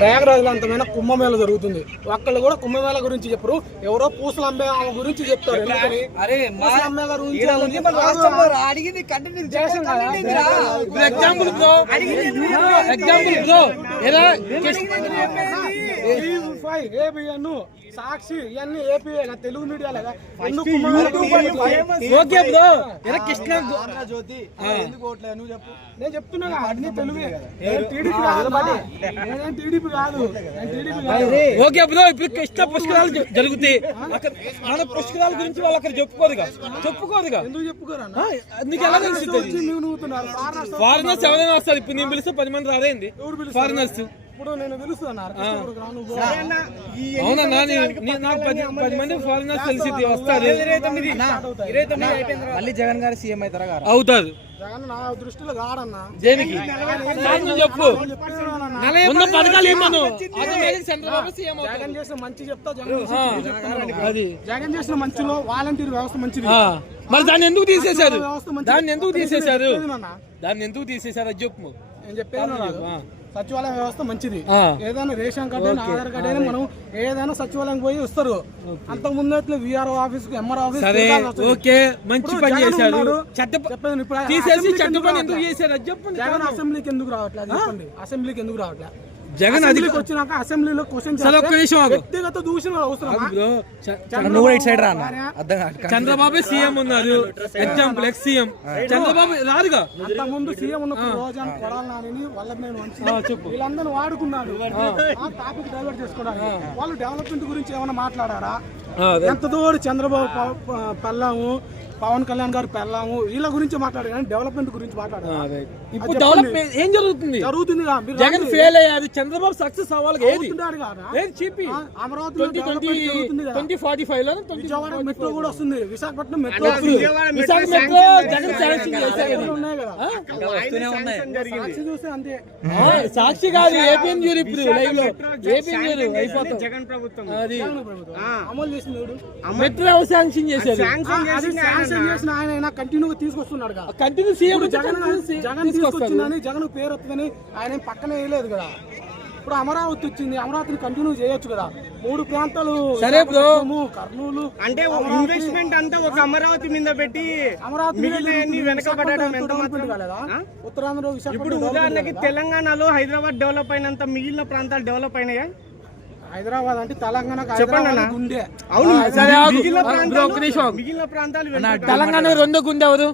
ప్రయాగరాజులో అంతమైన కుంభమేళ జరుగుతుంది. ఒక్కళ్ళు కూడా కుంభమేళ గురించి చెప్పరు. ఎవరో పూసలు అమ్మే ఆమె గురించి చెప్తారు. ఎందుకని? పూసలు అమ్మే గారి గురించి example bro example bro ABN Sakshi ఇవన్నీ AP Telugu media okay bro. Krishna Jyothi ఎందుకు ఓట్లే? నువ్వు చెప్పు. నేను చెప్తున్నా కదా, అన్ని తెలుగే. టీడీపీ కాదు నేను టీడీపీ కాదు. నేను టీడీపీ కాదు. ఓకే బ్రో ఇప్పుడు కృష్ణ పుష్కరాలు జరుగుతాయి. అక్కడ మన పుష్కరాల గురించి వాళ్ళు అక్కడ చెప్పుకోరుగా. చెప్పుకోరుగా. ఎందుకు చెప్పుకోరా ఆ, నీకు ఎలా తెలుస్తుంది? ఫారెనర్స్ ఎవరైనా వస్తారు. ఇప్పుడు నేను పిలిస్తే పది మంది రాదేంది? ఫారినర్స్ ఇప్పుడు నేను మళ్ళీ జగన్ గారు సీఎం అవుతారా. జగన్ నా దృష్టిలో కాడన్నా. దేనికి? చెప్పు. ఉన్న పథకాలు జగన్ చేసిన మంచి చెప్తా జగన్ చేసిన మంచిలో వాలంటీర్ వ్యవస్థ మంచిది. మరి దాన్ని ఎందుకు తీసేశారు. దాన్ని ఎందుకు తీసేశారు. దాన్ని ఎందుకు తీసేశారు? అది చెప్పు. నేను. ఆ. సచివాలయ వ్యవస్థ మంచిది. ఏదైనా రేషన్ కార్డు అయినా ఆధార్ కార్డు అయినా మనం ఏదైనా సచివాలయం పోయి ఇస్తారు అంతకు ముందు అయితే VRO office MR office. Okay. మంచి పని చేశారు చెప్పండి అసెంబ్లీకి ఎందుకు రావట్లే? అది చెప్పండి. అసెంబ్లీకి ఎందుకు రావట్లే? జగన్ అసెంబ్లీకి వచ్చినాక అసెంబ్లీలో క్వశ్చన్ సరే ఒక్క నిమిషం ఆగు. వ్యక్తిగత దూషణ అవసరమా? బ్రో. చ- నువ్వు ఇటు సైడ్ రా అన్న. అర్థం కాదు చంద్రబాబు సీఎం ఉన్నారు. ఎగ్జాంపుల్ ఎక్స్ సీఎం చంద్రబాబు రాదుగా. అంత ముందు సీఎం ఉన్నప్పుడు రోజాన్ కొడాలి నాని వాళ్ళ నేను చెప్పు. వీళ్ళందరూ వాడుకున్నాడు. ఆ. టాపిక్ డైవర్ట్ చేసుకోవడానికి. వాళ్ళు డెవలప్మెంట్ గురించి ఏమైనా మాట్లాడారా? ఆ, అదే. ఎంత దూరం చంద్రబాబు ప- ప- పెళ్ళాము పవన్ కళ్యాణ్ గారు పెళ్ళాము వీళ్ళ గురించి మాట్లాడారు కానీ డెవలప్మెంట్ గురించి మాట్లాడారు. ఇప్పుడు డెవలప్మెంట్ ఏం జరుగుతుంది? జరుగుతుంది జగన్ ఫెయిల్ అయ్యారు చంద్రబాబు సక్సెస్ అవ్వాలి ఏది? అవుతున్నాడు కదా. ఏది చీపీ? ఆ, అమరావతిలో ట్వంటీ ట్వంటీ డెవలప్మెంట్ జరుగుతుంది కదా. ట్వంటీ ఫార్టీ ఫైవ్లో ట్వంటీ విజయవాడ మెట్రో కూడా వస్తుంది. విశాఖపట్నం మెట్రో. విశాఖ జగన్ శాంక్షన్ చేశారు. సాక్షి చూస్తే అంతే. ఆ, సాక్షి కాదు ఏపీఎం చూడు ఇప్పుడు లైవ్లో ఏపీఎం చూడు అయిపోతాం జగన్ ప్రభుత్వం. అది. అమలు చేసింది? మెట్రో శాంక్షన్ చేశారు? చేసిన ఆయన అయినా కంటిన్యూగా తీసుకొస్తున్నాడు కదా కంటిన్యూ సీఎం ఇప్పుడు జగన్ జగన్ తీసుకొచ్చిందని జగన్ పేరు వస్తుందని ఆయన పక్కనే వేయలేదు కదా ఇప్పుడు అమరావతి వచ్చింది అమరావతిని కంటిన్యూ చేయొచ్చు కదా మూడు ప్రాంతాలు సరే కర్నూలు అంటే ఇన్వెస్ట్మెంట్ అంతా ఒక అమరావతి మీద పెట్టి అమరావతి. వెనకబడడం ఎంత మాత్రం? కాలేదా? ఉత్తరాంధ్ర ఇప్పుడు ఉదాహరణకి? తెలంగాణలో హైదరాబాద్ డెవలప్ అయినంత మిగిలిన ప్రాంతాలు డెవలప్ అయినాయా హైదరాబాద్ అంటే తెలంగాణ చెప్పండి. గుండె. అవును. మిగిలిన ప్రాంతాలు తెలంగాణ రెండో గుండె ఎవరు?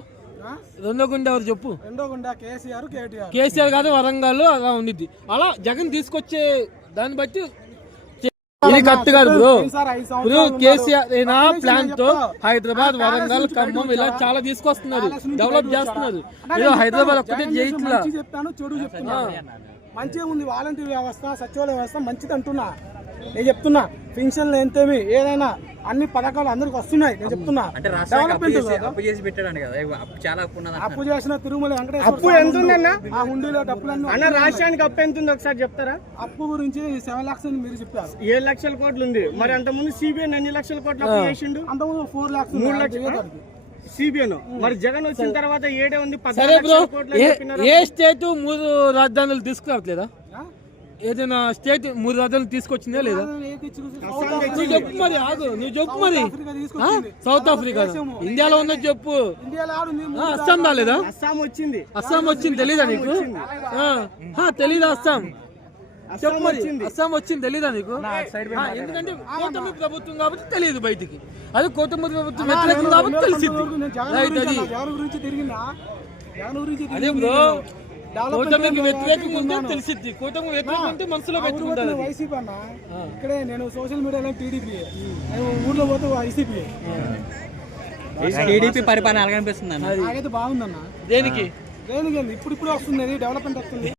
రెండో గుండె ఎవరు చెప్పు. రెండో గుండె కేసీఆర్ కేటీఆర్. కేసీఆర్ కాదు వరంగల్ అలా ఉండిద్ది. అలా జగన్ తీసుకొచ్చే దాన్ని బట్టి ఇది కాదు బ్రో. ఇప్పుడు కేసీఆర్ ప్లాన్తో. హైదరాబాద్ వరంగల్ ఖమ్మం ఇలా? చాలా తీసుకొస్తున్నారు. డెవలప్ చేస్తున్నారు. హైదరాబాద్ ఒక్కటే చేయట్లా చెడు చెప్తున్నా మంచిగా ఉంది వాలంటీర్ వ్యవస్థ సచివాలయ వ్యవస్థ మంచిది అంటున్నా. నేను చెప్తున్నా పెన్షన్లు ఎంతేమి ఏదైనా అన్ని పథకాలు అందరికి వస్తున్నాయి. నేను చెప్తున్నా. డెవలప్మెంట్. అప్పు చేసిన తిరుమల వెంకటేశ్వర అప్పు స్వామి ఎంత ఉందన్న? ఆ హుండీలో డబ్బులన్నీ అన్న రాష్ట్రానికి అప్పు ఎంత ఉందో ఒకసారి చెప్తారా? అప్పు గురించి సెవెన్ లాక్స్ అని మీరు చెప్పారు. ఏడు లక్షల కోట్లు ఉంది. మరి అంత ముందు సిబిఐ ఎన్ని లక్షల కోట్లు అప్పు చేసిండు? అంతకుముందు ఫోర్ లాక్స్ మూడు లక్షలు సిబిఐ మరి జగన్ వచ్చిన తర్వాత ఏడే ఉంది. ఏ స్టేట్ మూడు రాజధానులు తీసుకురావట్లేదా? ఏదైనా స్టేట్ మూడు రాజధానులు తీసుకొచ్చిందా లేదా? నువ్వు చెప్పు మరి ఆగు నువ్వు చెప్పు మరి? South Africa. ఇండియాలో ఉన్నది చెప్పు అస్సాం రాలేదా? అస్సాం వచ్చింది అస్సాం వచ్చింది తెలీదా నీకు తెలీదా అస్సాం? చెప్పు మరి అస్సాం వచ్చింది తెలీదా నీకు? ఎందుకంటే కూటమి ప్రభుత్వం కాబట్టి తెలియదు బయటికి. అది కూటమి ప్రభుత్వం వ్యతిరేకం కాబట్టి తెలిసింది రైట్ అది. బ్రో. కూటమికి వ్యతిరేకంగా. తెలిసిద్ది. కూటమి వ్యతిరేకం ఉంటే మనసులో పెట్టుకుంటారు వైసీపీ అన్న. ఇక్కడే నేను సోషల్ మీడియాలో టీడీపీ. ఊర్లో పోతే వైసీపీ టీడీపీ పరిపాలన ఎలాగనిపిస్తుంది అన్న నాకైతే బాగుందన్న. దేనికి? దేనికి? ఇప్పుడు ఇప్పుడు వస్తుంది డెవలప్మెంట్ వస్తుంది.